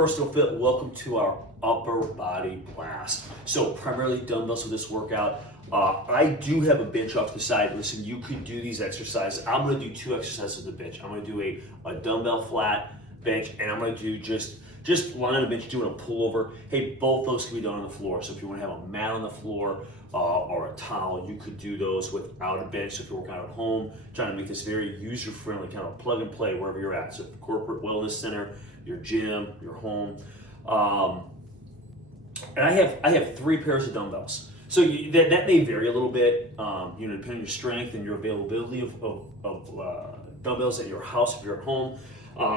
Personal Fit, welcome to our upper body blast. So primarily dumbbells for this workout. I do have a bench off to the side. Listen, you could do these exercises. I'm gonna do 2 exercises of the bench. I'm gonna do a dumbbell flat bench, and I'm gonna do just lying on the bench doing a pullover. Hey, both those can be done on the floor. So if you wanna have a mat on the floor or a towel, you could do those without a bench. So if you're working out at home, trying to make this very user-friendly, kind of plug and play wherever you're at. So corporate wellness center, your gym, your home. And I have 3 pairs of dumbbells. So that may vary a little bit, depending on your strength and your availability of dumbbells at your house if you're at home.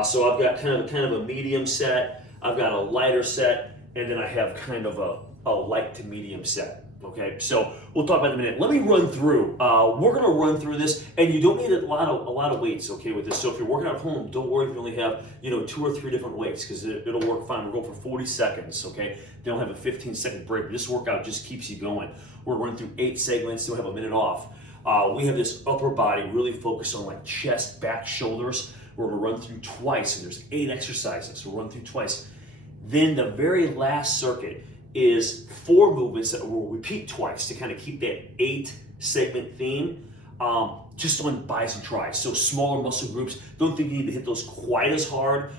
So I've got kind of a medium set, I've got a lighter set, and then I have kind of a light to medium set. Okay, so we'll talk about it in a minute. Let me run through. We're gonna run through this, and you don't need a lot of weights. Okay, with this. So if you're working at home, don't worry if you only have 2 or 3 different weights, because it'll work fine. We'll go for 40 seconds. Okay, don't have a 15-second break. This workout just keeps you going. We're running through 8 segments. We'll have a minute off. We have this upper body really focused on like chest, back, shoulders. We're gonna run through twice, and there's 8 exercises. We'll run through twice. Then the very last circuit is 4 movements that will repeat twice to kind of keep that 8 segment theme, just on bis and tris. So smaller muscle groups. Don't think you need to hit those quite as hard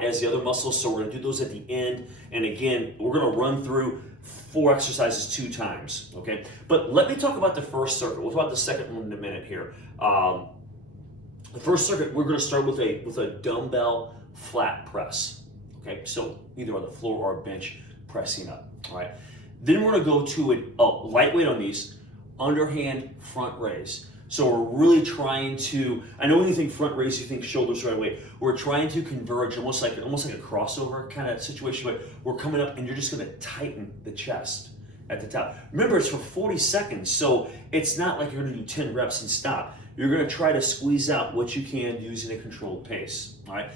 as the other muscles. So we're gonna do those at the end. And again, we're gonna run through 4 exercises 2 times, okay? But let me talk about the first circuit. We'll talk about the second one in a minute here. The first circuit, we're gonna start with a dumbbell flat press, okay? So either on the floor or a bench, pressing up, all right? Then we're gonna go to a lightweight on these, underhand front raise. So we're really trying to, I know when you think front raise, you think shoulders right away. We're trying to converge almost like a crossover kind of situation, but we're coming up and you're just gonna tighten the chest at the top. Remember, it's for 40 seconds, so it's not like you're gonna do 10 reps and stop. You're gonna try to squeeze out what you can using a controlled pace, all right?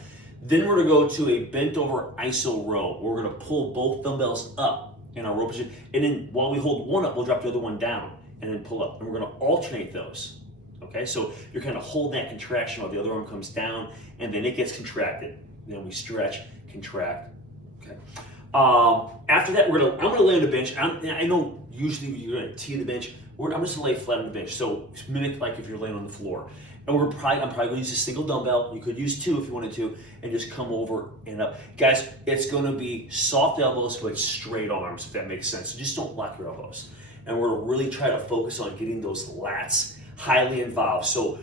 Then we're gonna go to a bent over iso row. We're gonna pull both dumbbells up in our row position, and then while we hold one up, we'll drop the other one down and then pull up. And we're gonna alternate those, okay? So you're kind of holding that contraction while the other arm comes down, and then it gets contracted. Then we stretch, contract, okay? After that, I'm gonna lay on the bench. I know usually you're gonna tee the bench. I'm just gonna lay flat on the bench. So mimic like if you're laying on the floor. And I'm probably gonna use a single dumbbell. You could use 2 if you wanted to, and just come over and up. Guys, it's gonna be soft elbows but straight arms, if that makes sense. So just don't lock your elbows. And we're gonna really try to focus on getting those lats highly involved. So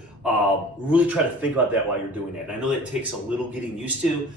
really try to think about that while you're doing that. And I know that takes a little getting used to.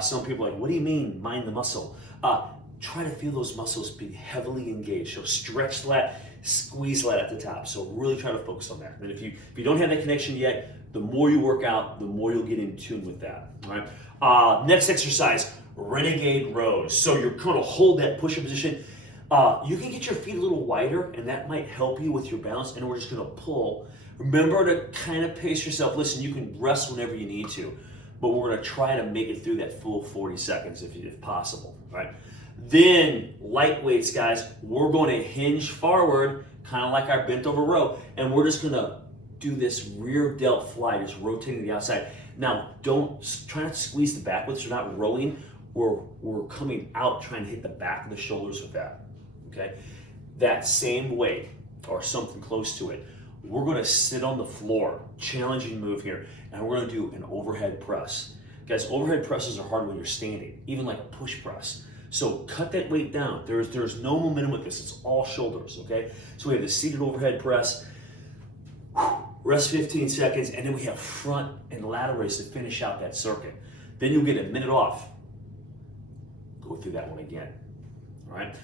Some people are like, what do you mean, mind the muscle? Try to feel those muscles be heavily engaged. So stretch the lat, squeeze the lat at the top. So really try to focus on that. And if you don't have that connection yet, the more you work out, the more you'll get in tune with that. All right. Next exercise, renegade rows. So you're going to hold that push-up position. You can get your feet a little wider, and that might help you with your balance. And we're just going to pull. Remember to kind of pace yourself. Listen, you can rest whenever you need to, but we're going to try to make it through that full 40 seconds if possible. All right. Then light weights, guys, we're going to hinge forward, kind of like our bent over row, and we're just going to do this rear delt fly, just rotating to the outside. Now, try not to squeeze the back with us. We're not rowing. We're coming out trying to hit the back of the shoulders with that, okay? That same weight, or something close to it, we're going to sit on the floor, challenging move here, and we're going to do an overhead press. Guys, overhead presses are hard when you're standing, even like a push press. So cut that weight down. There's no momentum with this. It's all shoulders, okay? So we have the seated overhead press, rest 15 seconds, and then we have front and lateral raise to finish out that circuit. Then you'll get a minute off. Go through that one again, all right?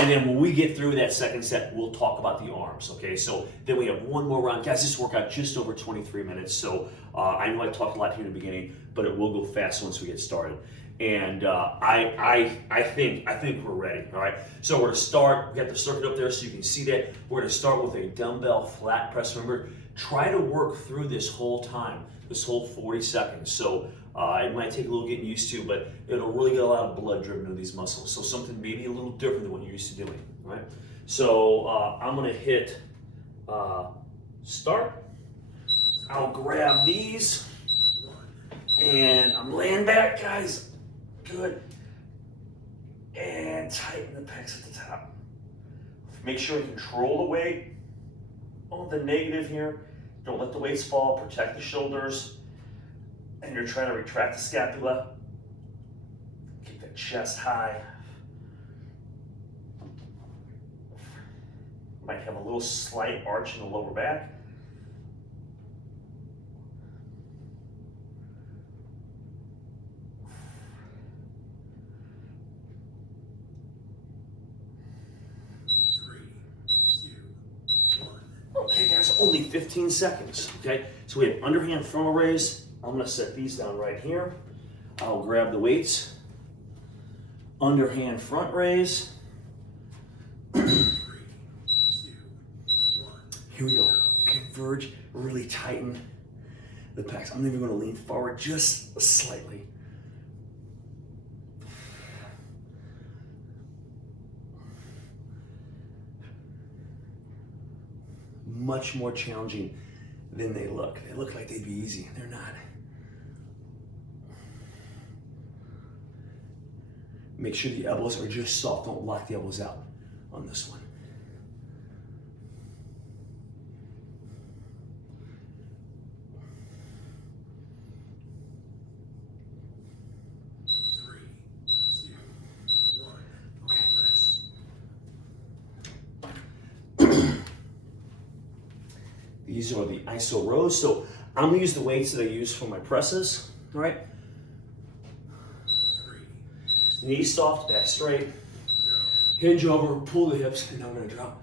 And then when we get through that second set, we'll talk about the arms, okay? So then we have one more round. Guys, this workout just over 23 minutes, so I know I talked a lot here in the beginning, but it will go fast once we get started. And I think we're ready, all right? So we're gonna start, we got the circuit up there so you can see that. We're gonna start with a dumbbell flat press. Remember, try to work through this whole time, this whole 40 seconds. So it might take a little getting used to, but it'll really get a lot of blood driven into these muscles. So something maybe a little different than what you're used to doing, all right? So I'm gonna hit start. I'll grab these, and I'm laying back, guys. Good. And tighten the pecs at the top. Make sure you control the weight on the negative here. Don't let the weights fall. Protect the shoulders. And you're trying to retract the scapula. Keep that chest high. Might have a little slight arch in the lower back. Okay, guys, only 15 seconds, okay? So we have underhand frontal raise. I'm gonna set these down right here. I'll grab the weights. Underhand front raise. Here we go. Converge, really tighten the pecs. I'm even gonna lean forward just slightly. Much more challenging than they look. They look like they'd be easy. They're not. Make sure the elbows are just soft. Don't lock the elbows out on this one. These are the iso rows. So I'm gonna use the weights that I use for my presses, all right? Knees soft, back straight. Hinge over, pull the hips, and I'm gonna drop.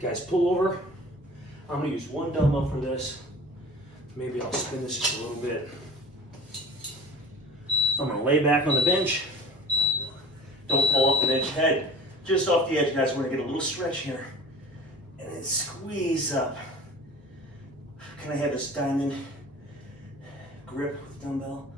Guys, pull over. I'm gonna use one dumbbell for this. Maybe I'll spin this just a little bit. I'm gonna lay back on the bench. Don't fall off the bench head. Just off the edge, guys. We're gonna get a little stretch here. And then squeeze up. Can I have this diamond grip with dumbbell?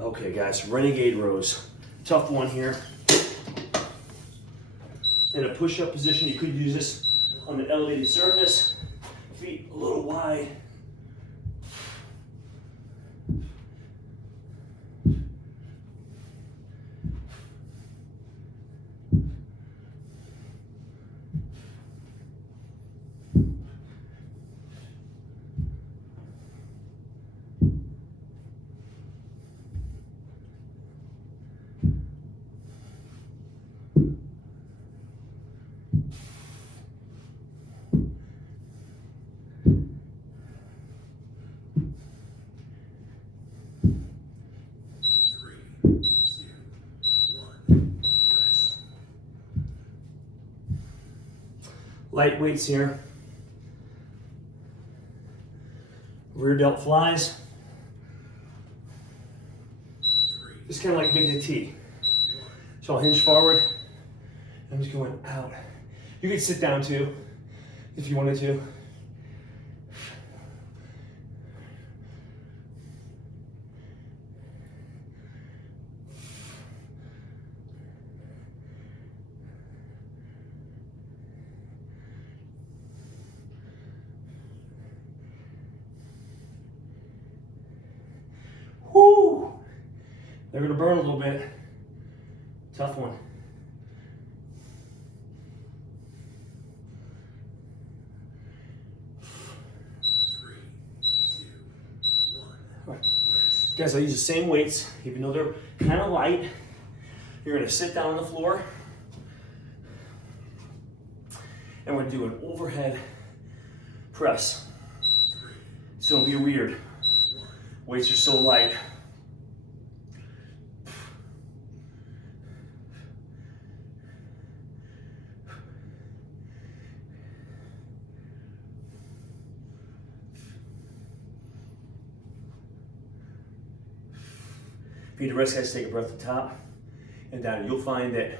Okay, guys, renegade rows. Tough one here. In a push-up position, you could use this on an elevated surface. Feet a little wide. Light weights here. Rear delt flies. Just kind of like making a T. So I'll hinge forward. I'm just going out. You could sit down too, if you wanted to. Whoo! They're gonna burn a little bit. Tough one. All right. Guys, I use the same weights, even though they're kind of light. You're gonna sit down on the floor, and we're gonna do an overhead press. So don't be weird. Weights are so light. If you need to rest, guys, take a breath at the top and down. You'll find that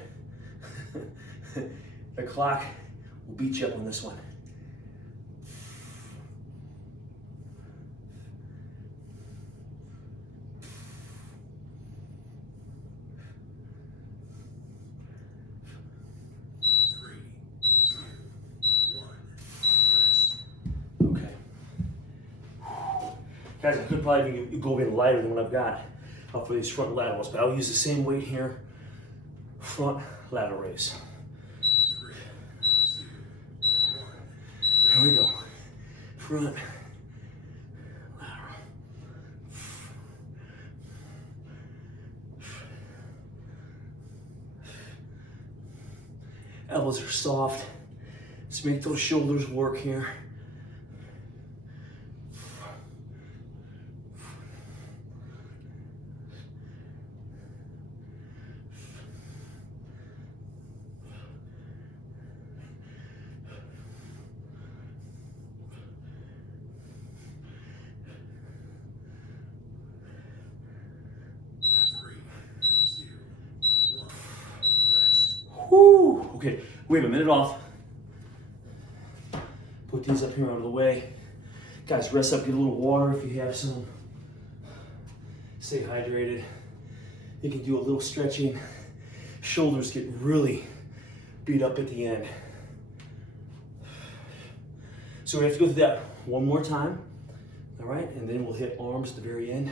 the clock will beat you up on this one. Okay. Guys, I could probably even go even lighter than what I've got for these front laterals, but I'll use the same weight here. Front lateral raise. Here we go. Front lateral. Elbows are soft. Let's make those shoulders work here. Whoo! Okay, we have a minute off. Put these up here out of the way. Guys, rest up, get a little water if you have some. Stay hydrated. You can do a little stretching. Shoulders get really beat up at the end. So we have to go through that one more time. All right, and then we'll hit arms at the very end.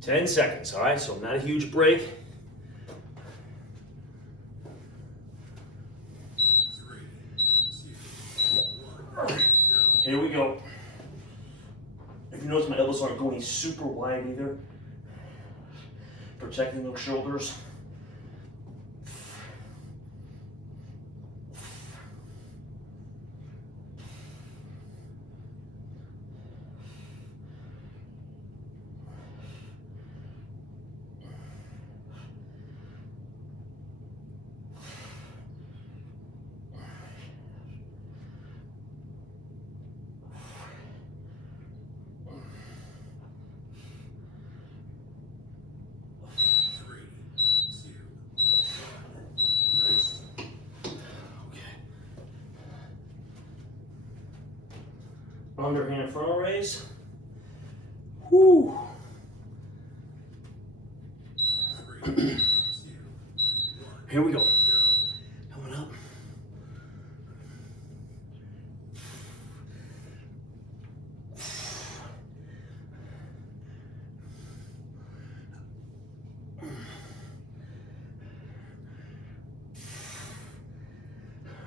Ten seconds, all right? So not a huge break. 3, 2, 1. Here we go. If you notice, my elbows aren't going super wide either. Protecting those shoulders. Underhand frontal raise. Whoo. 3, 2, 1. Here we go. Go. Coming up.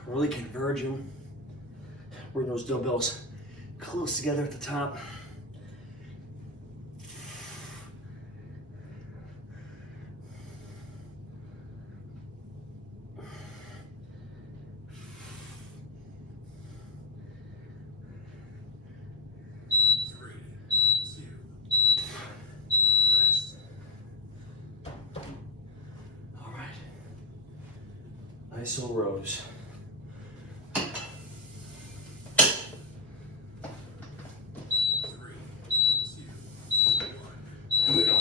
Really converge them. Bring those dumbbells close together at the top. All right. ISO rows. Here we go.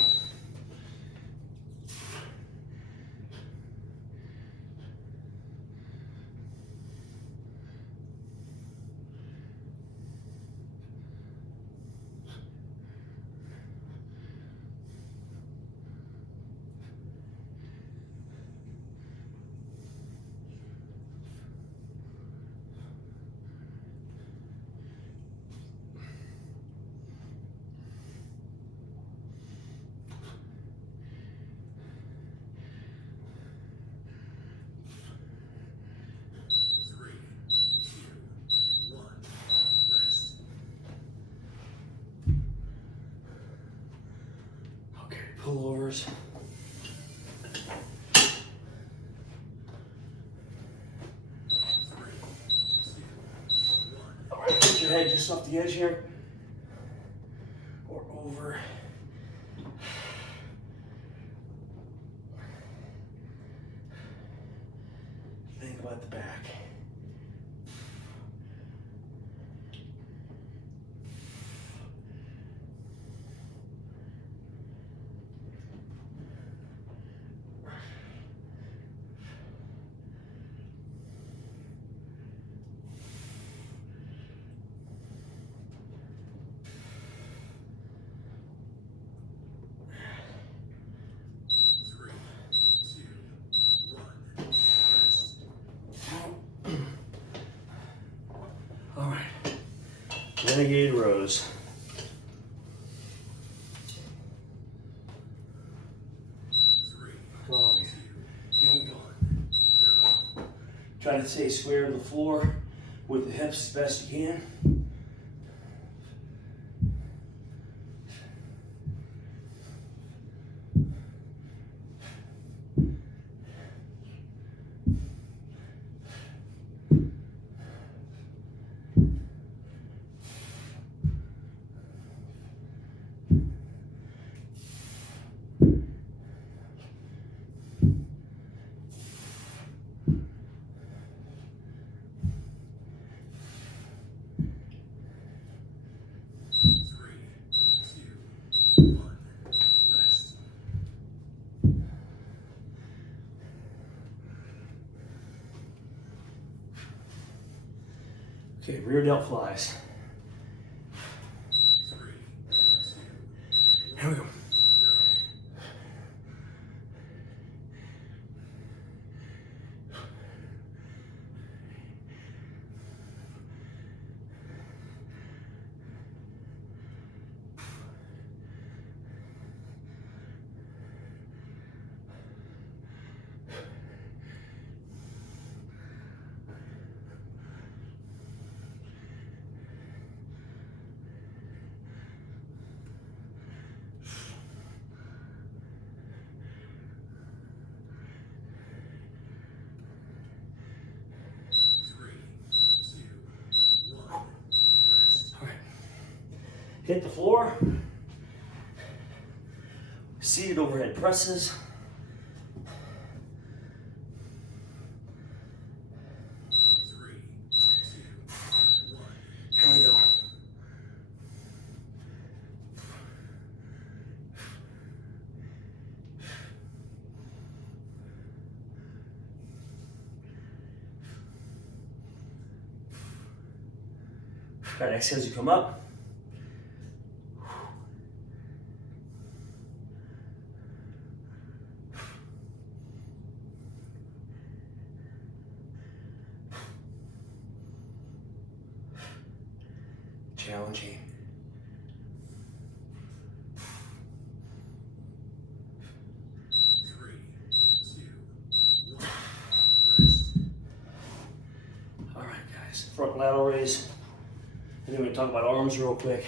pullovers. All right, put your head just off the edge here, or over. Think about the back. All right, renegade rows. Oh man, here we go. Try to stay square to the floor with the hips as best you can. Okay, rear delt flies. Here we go. Hit the floor, seated overhead presses. Here we go. Got exhale as you come up. Challenging. All right, guys. Front lateral raise. And then we're gonna talk about arms real quick.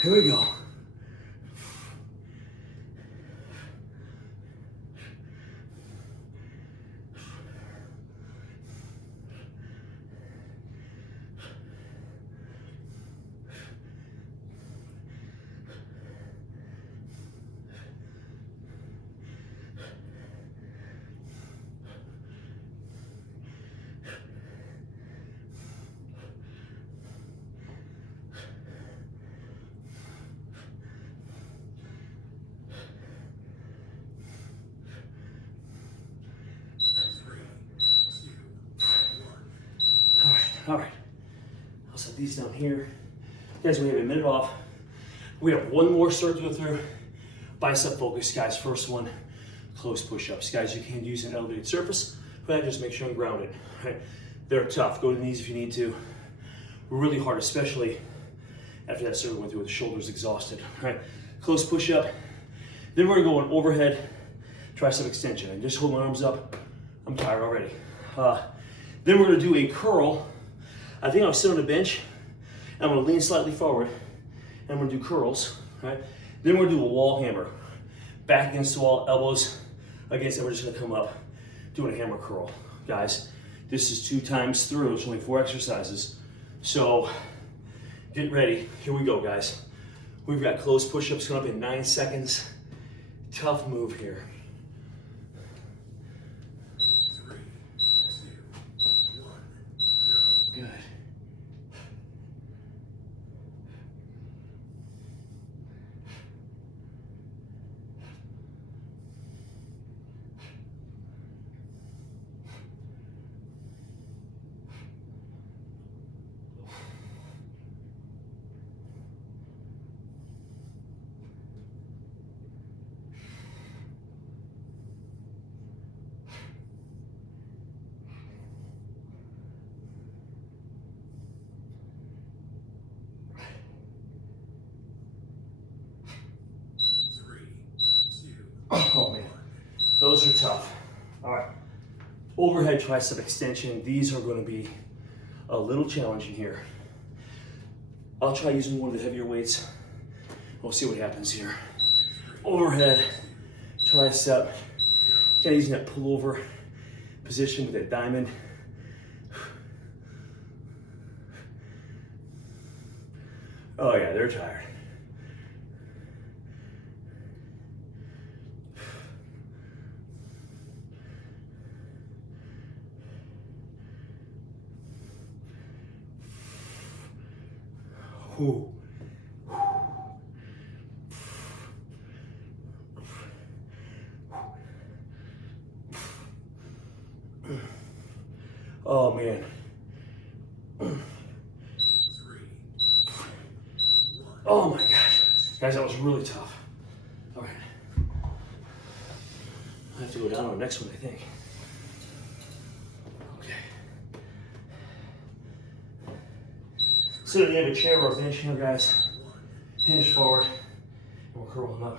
Here we go. All right, I'll set these down here. Guys, we have a minute off. We have one more circuit to go through. Bicep focus, guys. First one, close push-ups. Guys, you can use an elevated surface, but just make sure I'm grounded. Right? They're tough. Go to the knees if you need to. Really hard, especially after that circuit went through with the shoulders exhausted. Right? Close push-up. Then we're gonna go on overhead tricep extension. And just hold my arms up. I'm tired already. Then we're gonna do a curl I think I'll sit on the bench. I'm gonna lean slightly forward, and I'm gonna do curls, right? Then we're gonna do a wall hammer. Back against the wall, elbows against it. We're just gonna come up, doing a hammer curl. Guys, this is 2 times through, it's only 4 exercises. So get ready, here we go, guys. We've got closed push-ups coming up in 9 seconds. Tough move here. 3, 2, 1, go. Good. Oh man, those are tough. All right, overhead tricep extension. These are going to be a little challenging here. I'll try using one of the heavier weights. We'll see what happens here. Overhead tricep. Kind of using that pullover position with that diamond. Oh yeah, they're tired. Ooh. Oh man. 3, 1. Oh my gosh. Guys, that was really tough. All right. I have to go down on the next one, I think. Okay. Sit at the end of a chair or a bench here, guys. Hinge forward, and we're curling up.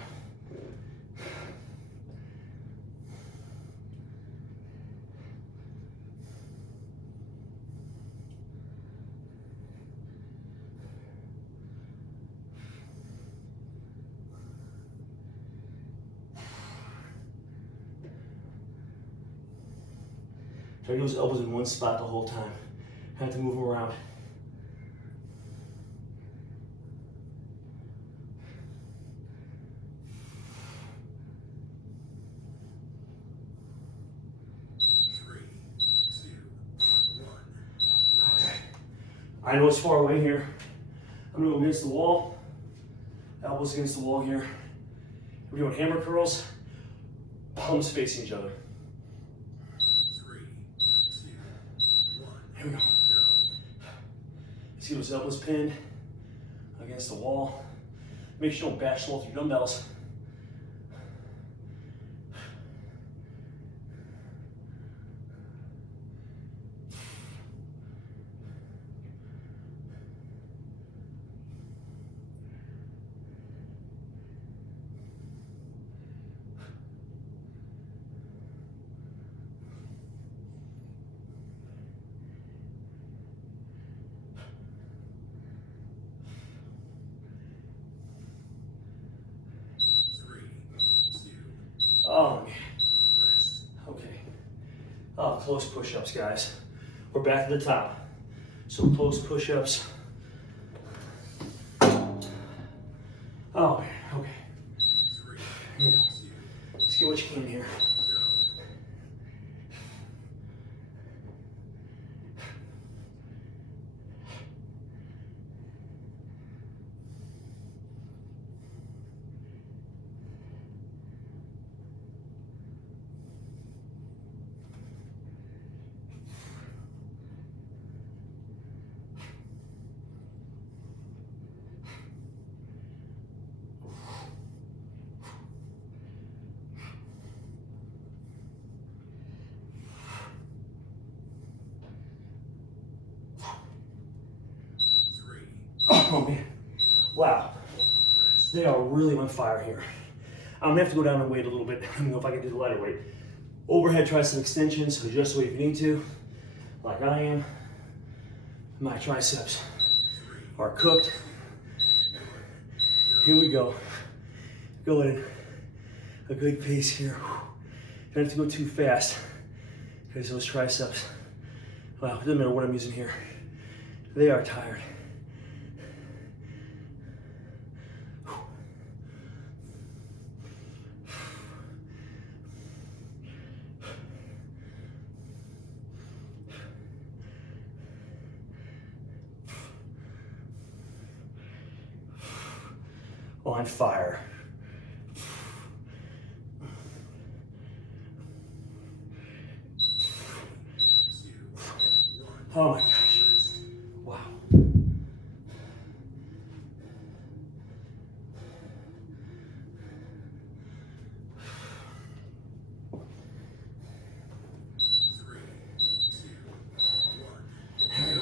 Try to get those elbows in one spot the whole time. Have to move them around. I know it's far away here. I'm gonna go against the wall. Elbows against the wall here. We're doing hammer curls. Palms facing each other. 3, 2, 1. Here we go. Go. See those elbows pinned against the wall. Make sure you don't bash slow with your dumbbells. Oh man. Okay. Oh, close push-ups, guys. We're back to the top. So close push-ups. Oh man. Okay. Here we go. Let's get what you can here. Oh man, wow. They are really on fire here. I'm gonna have to go down and weight a little bit. I don't know if I can do the lighter weight. Overhead tricep extensions, adjust the weight if you need to, like I am. My triceps are cooked. Here we go. Going a good pace here. Don't have to go too fast because those triceps, wow, it doesn't matter what I'm using here. They are tired. On fire. Oh my gosh. Wow. Here we go.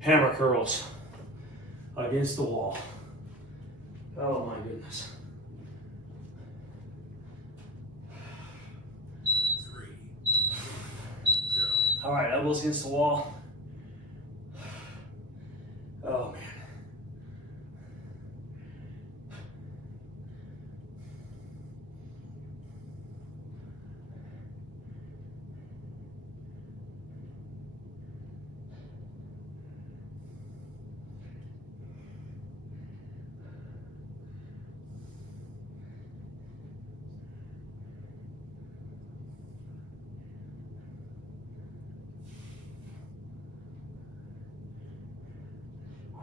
Hammer curls against the wall. Oh my goodness. 3, 2, go. All right, elbows against the wall. Oh man.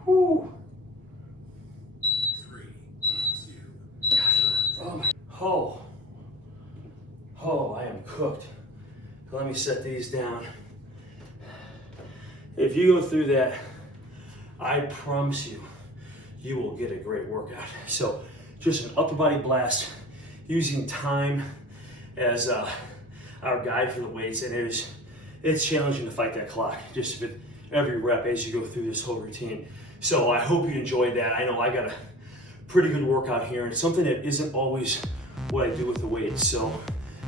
Whew. 3, 2, Oh my. Oh, I am cooked. Let me set these down. If you go through that, I promise you, you will get a great workout. So just an upper body blast using time as our guide for the weights, and it's challenging to fight that clock just with every rep as you go through this whole routine. So I hope you enjoyed that. I know I got a pretty good workout here, and something that isn't always what I do with the weights. So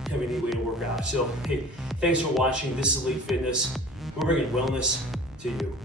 have a neat way to work out. So hey, thanks for watching. This is Elite Fitness. We're bringing wellness to you.